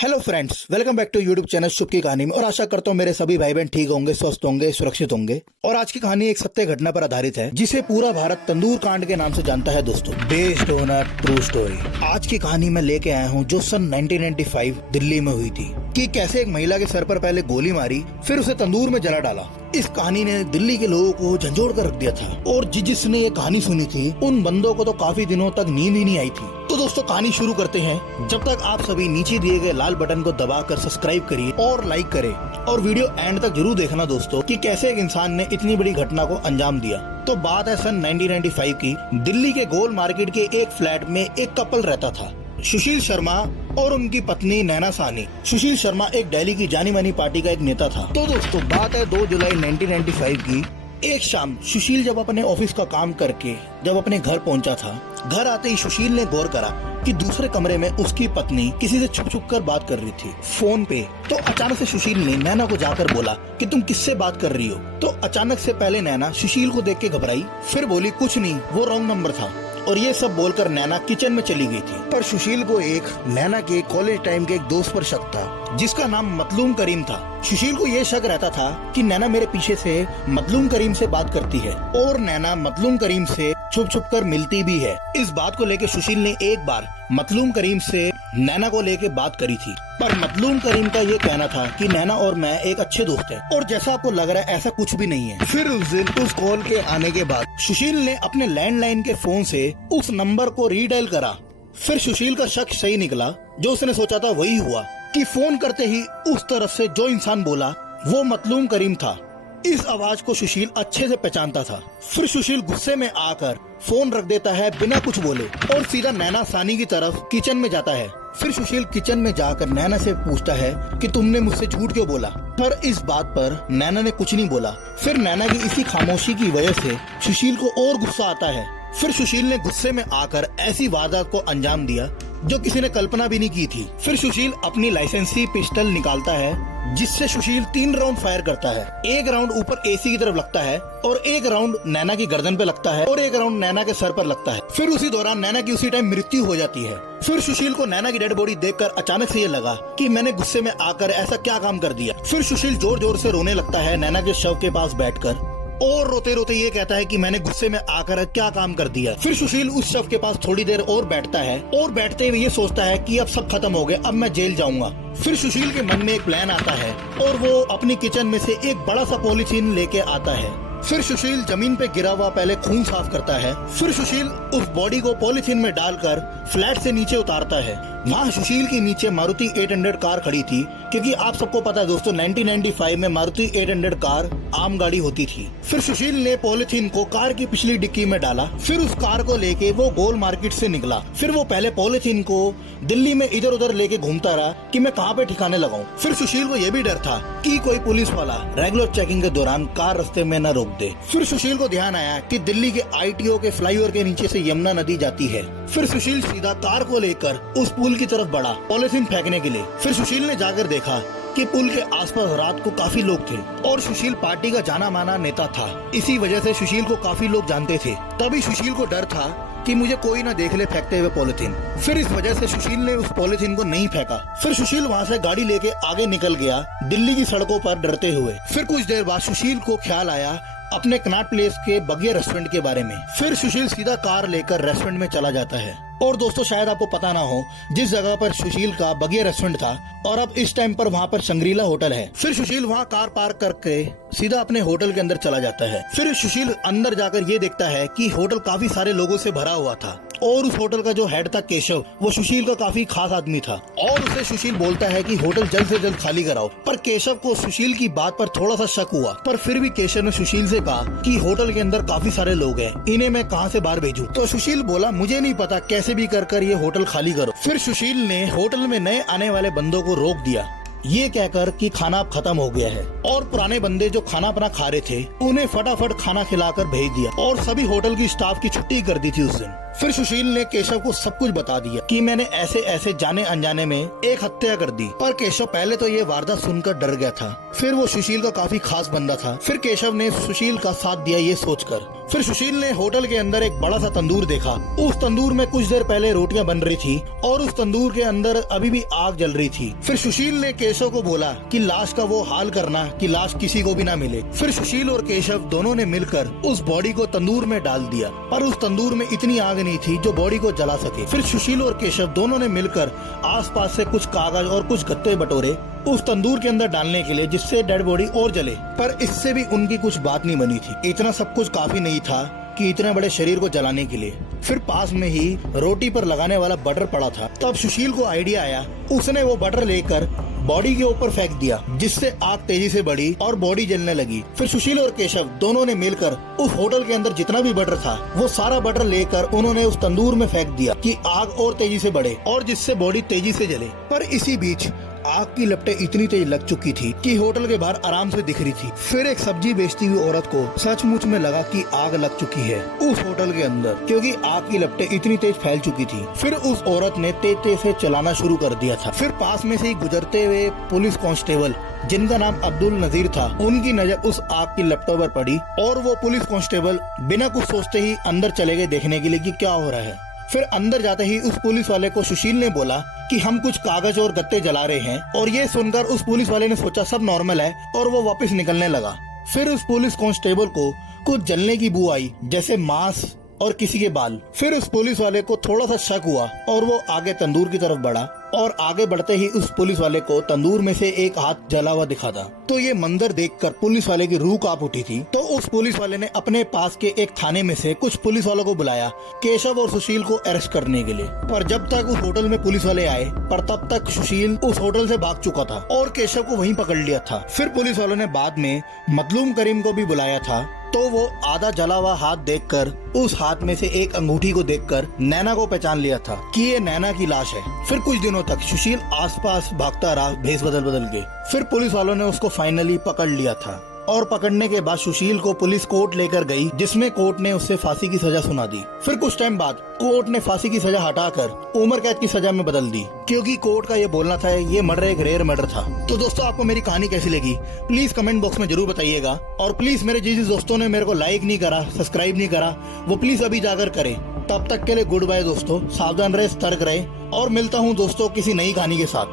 Hello friends, welcome back to YouTube channel Shubh की कहानी में। और आशा करता हूँ मेरे सभी भाई बहन ठीक होंगे, स्वस्थ होंगे, सुरक्षित होंगे। और आज की कहानी एक सत्य घटना पर आधारित है जिसे पूरा भारत तंदूर कांड के नाम से जानता है दोस्तों। Based on a true story. आज की कहानी में लेके आया हूँ जो सन 1995 दिल्ली में हुई थी कि कैसे एक महिला के सर पर पहले गोली मारी, फिर उसे तंदूर में जला डाला। इस कहानी ने दिल्ली के लोगों को झंझोड़ कर रख दिया था और जिसने ये कहानी सुनी थी उन बंदों को तो काफी दिनों तक नींद ही नहीं आई थी। तो दोस्तों कहानी शुरू करते हैं। जब तक आप सभी नीचे दिए गए लाल बटन को दबाकर सब्सक्राइब करिए और लाइक करें और वीडियो एंड तक जरूर देखना दोस्तों कि कैसे एक इंसान ने इतनी बड़ी घटना को अंजाम दिया। तो बात है सन 1995 की। दिल्ली के गोल मार्केट के एक फ्लैट में एक कपल रहता था, सुशील शर्मा और उनकी पत्नी नैना सानी। सुशील शर्मा एक दिल्ली की जानी मानी पार्टी का एक नेता था। तो दोस्तों बात है 2 जुलाई 1995 की। एक शाम सुशील जब अपने ऑफिस का काम करके जब अपने घर पहुंचा था, घर आते ही सुशील ने गौर करा कि दूसरे कमरे में उसकी पत्नी किसी से छुप छुप कर बात कर रही थी फोन पे। तो अचानक से सुशील ने नैना को जाकर बोला कि तुम किससे बात कर रही हो। तो अचानक से पहले नैना सुशील को देख के घबराई, फिर बोली कुछ नहीं, वो रॉन्ग नंबर था। और ये सब बोलकर नैना किचन में चली गई थी। पर सुशील को एक नैना के कॉलेज टाइम के एक दोस्त पर शक था जिसका नाम मतलूम करीम था। सुशील को ये शक रहता था कि नैना मेरे पीछे से मतलूम करीम से बात करती है और नैना मतलूम करीम से छुप छुप कर मिलती भी है। इस बात को लेकर सुशील ने एक बार मतलूम करीम से नैना को लेके बात करी थी, पर मतलूम करीम का ये कहना था कि नैना और मैं एक अच्छे दोस्त हैं और जैसा आपको लग रहा है ऐसा कुछ भी नहीं है। फिर उस दिन उस कॉल के आने के बाद सुशील ने अपने लैंडलाइन के फोन से उस नंबर को रीडायल करा। फिर सुशील का शक सही निकला, जो उसने सोचा था वही हुआ कि फोन करते ही उस तरफ से जो इंसान बोला वो मतलूम करीम था। इस आवाज को सुशील अच्छे से पहचानता था। फिर सुशील गुस्से में आकर फोन रख देता है बिना कुछ बोले और सीधा नैना सानी की तरफ किचन में जाता है। फिर सुशील किचन में जाकर नैना से पूछता है कि तुमने मुझसे झूठ क्यों बोला। पर इस बात पर नैना ने कुछ नहीं बोला। फिर नैना की इसी खामोशी की वजह से सुशील को और गुस्सा आता है। फिर सुशील ने गुस्से में आकर ऐसी वारदात को अंजाम दिया जो किसी ने कल्पना भी नहीं की थी। फिर सुशील अपनी लाइसेंसी पिस्टल निकालता है जिससे सुशील 3 राउंड फायर करता है। एक राउंड ऊपर एसी की तरफ लगता है और एक राउंड नैना की गर्दन पे लगता है और एक राउंड नैना के सर पर लगता है। फिर उसी दौरान नैना की उसी टाइम मृत्यु हो जाती है। फिर सुशील को नैना की डेड बॉडी देखकर अचानक से ये लगा कि मैंने गुस्से में आकर ऐसा क्या काम कर दिया। फिर सुशील जोर जोर से रोने लगता है नैना के शव के पास बैठकर और रोते रोते ये कहता है कि मैंने गुस्से में आकर क्या काम कर दिया। फिर सुशील उस शव के पास थोड़ी देर और बैठता है और बैठते हुए ये सोचता है कि अब सब खत्म हो गया, अब मैं जेल जाऊंगा। फिर सुशील के मन में एक प्लान आता है और वो अपनी किचन में से एक बड़ा सा पॉलीथीन लेके आता है। फिर सुशील जमीन पे गिरा हुआ पहले खून साफ करता है। फिर सुशील उस बॉडी को पॉलीथीन में डालकर फ्लैट से नीचे उतारता है। वहाँ सुशील के नीचे मारुति 800 कार खड़ी थी, क्योंकि आप सबको पता है दोस्तों 1995 में मारुति 800 कार आम गाड़ी होती थी। फिर सुशील ने पॉलीथीन को कार की पिछली डिक्की में डाला। फिर उस कार को लेके वो गोल मार्केट से निकला। फिर वो पहले पॉलीथीन को दिल्ली में इधर उधर लेके घूमता रहा कि मैं कहाँ पे ठिकाने लगाऊं। फिर सुशील को ये भी डर था कि कोई पुलिस वाला रेगुलर चेकिंग के दौरान कार रास्ते में न रोक दे। फिर सुशील को ध्यान आया कि दिल्ली के ITO के फ्लाईओवर के नीचे से यमुना नदी जाती है। फिर सुशील सीधा कार को लेकर उस पुल की तरफ बढ़ा पॉलीथीन फेंकने के लिए। फिर सुशील ने जाकर देखा कि पुल के आसपास रात को काफी लोग थे और सुशील पार्टी का जाना माना नेता था। इसी वजह से सुशील को काफी लोग जानते थे। तभी सुशील को डर था कि मुझे कोई ना देख ले फेंकते हुए पॉलीथीन। फिर इस वजह से सुशील ने उस पॉलीथीन को नहीं फेंका। फिर सुशील वहाँ से गाड़ी लेके आगे निकल गया दिल्ली की सड़कों पर डरते हुए। फिर कुछ देर बाद सुशील को ख्याल आया अपने कनॉट प्लेस के बगिया रेस्टोरेंट के बारे में। फिर सुशील सीधा कार लेकर रेस्टोरेंट में चला जाता है। और दोस्तों शायद आपको पता ना हो जिस जगह पर सुशील का बगिया रेस्टोरेंट था और अब इस टाइम पर वहाँ पर शंग्रीला होटल है। फिर सुशील वहाँ कार पार्क करके सीधा अपने होटल के अंदर चला जाता है। फिर सुशील अंदर जाकर ये देखता है कि होटल काफी सारे लोगों से भरा हुआ था और उस होटल का जो हेड था केशव, वो सुशील का काफी खास आदमी था और उसे सुशील बोलता है कि होटल जल्द से जल्द खाली कराओ। पर केशव को सुशील की बात पर थोड़ा सा शक हुआ, पर फिर भी केशव ने सुशील से कहा कि होटल के अंदर काफी सारे लोग हैं, इन्हें मैं कहां से बाहर भेजूं। तो सुशील बोला मुझे नहीं पता, कैसे भी कर ये होटल खाली करो। फिर सुशील ने होटल में नए आने वाले बंदों को रोक दिया, ये कहकर कि खाना अब खत्म हो गया है। और पुराने बंदे जो खाना अपना खा रहे थे उन्हें फटाफट खाना खिलाकर भेज दिया और सभी होटल की स्टाफ की छुट्टी कर दी थी उस दिन। फिर सुशील ने केशव को सब कुछ बता दिया कि मैंने ऐसे ऐसे जाने अनजाने में एक हत्या कर दी। पर केशव पहले तो ये वारदात सुनकर डर गया था, फिर वो सुशील का काफी खास बंदा था। फिर केशव ने सुशील का साथ दिया ये सोचकर। फिर सुशील ने होटल के अंदर एक बड़ा सा तंदूर देखा। उस तंदूर में कुछ देर पहले रोटियां बन रही थी और उस तंदूर के अंदर अभी भी आग जल रही थी। फिर सुशील ने केशव को बोला कि लाश का वो हाल करना कि लाश किसी को भी ना मिले। फिर सुशील और केशव दोनों ने मिलकर उस बॉडी को तंदूर में डाल दिया, पर उस तंदूर में इतनी आग नहीं थी जो बॉडी को जला सके। फिर सुशील और केशव दोनों ने मिलकर आसपास से कुछ कागज और कुछ गत्ते बटोरे उस तंदूर के अंदर डालने के लिए, जिससे डेड बॉडी और जले। पर इससे भी उनकी कुछ बात नहीं बनी थी। इतना सब कुछ काफी नहीं था कि इतने बड़े शरीर को जलाने के लिए। फिर पास में ही रोटी पर लगाने वाला बटर पड़ा था। तब सुशील को आइडिया आया, उसने वो बटर लेकर बॉडी के ऊपर फेंक दिया, जिससे आग तेजी से बढ़ी और बॉडी जलने लगी। फिर सुशील और केशव दोनों ने मिलकर उस होटल के अंदर जितना भी बटर था वो सारा बटर लेकर उन्होंने उस तंदूर में फेंक दिया कि आग और तेजी से बढ़े और जिससे बॉडी तेजी से जले। पर इसी बीच आग की लपटें इतनी तेज लग चुकी थी कि होटल के बाहर आराम से दिख रही थी। फिर एक सब्जी बेचती हुई औरत को सचमुच में लगा कि आग लग चुकी है उस होटल के अंदर, क्योंकि आग की लपटें इतनी तेज फैल चुकी थी। फिर उस औरत ने तेज तेज से चलाना शुरू कर दिया था। फिर पास में से ही गुजरते हुए पुलिस कांस्टेबल, जिनका नाम अब्दुल नजीर था, उनकी नजर उस आग की लपटों पर पड़ी और वो पुलिस कांस्टेबल बिना कुछ सोचते ही अंदर चले गए देखने के लिए कि क्या हो रहा है। फिर अंदर जाते ही उस पुलिस वाले को सुशील ने बोला कि हम कुछ कागज और गत्ते जला रहे हैं, और ये सुनकर उस पुलिस वाले ने सोचा सब नॉर्मल है और वो वापस निकलने लगा। फिर उस पुलिस कांस्टेबल को कुछ जलने की बू आई, जैसे मांस और किसी के बाल। फिर उस पुलिस वाले को थोड़ा सा शक हुआ और वो आगे तंदूर की तरफ बढ़ा, और आगे बढ़ते ही उस पुलिस वाले को तंदूर में से एक हाथ जला हुआ दिखा था। तो ये मंजर देखकर पुलिस वाले की रूह कांप उठी थी। तो उस पुलिस वाले ने अपने पास के एक थाने में से कुछ पुलिस वालों को बुलाया केशव और सुशील को अरेस्ट करने के लिए। पर जब तक उस होटल में पुलिस वाले आए, पर तब तक सुशील उस होटल से भाग चुका था और केशव को वहीं पकड़ लिया था। फिर पुलिस वालों ने बाद में मजलूम करीम को भी बुलाया था। तो वो आधा जला हुआ हाथ देखकर, उस हाथ में से एक अंगूठी को देखकर नैना को पहचान लिया था कि ये नैना की लाश है। फिर कुछ दिनों तक सुशील आसपास भागता रहा भेष बदल बदल के। फिर पुलिस वालों ने उसको फाइनली पकड़ लिया था, और पकड़ने के बाद सुशील को पुलिस कोर्ट लेकर गई, जिसमें कोर्ट ने उससे फांसी की सजा सुना दी। फिर कुछ टाइम बाद कोर्ट ने फांसी की सजा हटाकर उम्र कैद की सजा में बदल दी, क्योंकि कोर्ट का ये बोलना था ये मर्डर एक रेयर मर्डर था। तो दोस्तों, आपको मेरी कहानी कैसी लगी प्लीज कमेंट बॉक्स में जरूर बताइएगा, और प्लीज मेरे जिस दोस्तों ने मेरे को लाइक नहीं करा, सब्सक्राइब नहीं करा, वो प्लीज अभी जाकर करें। तब तक के लिए गुड बाय दोस्तों, सावधान रहे, सतर्क रहे, और मिलता हूँ दोस्तों किसी नई कहानी के साथ।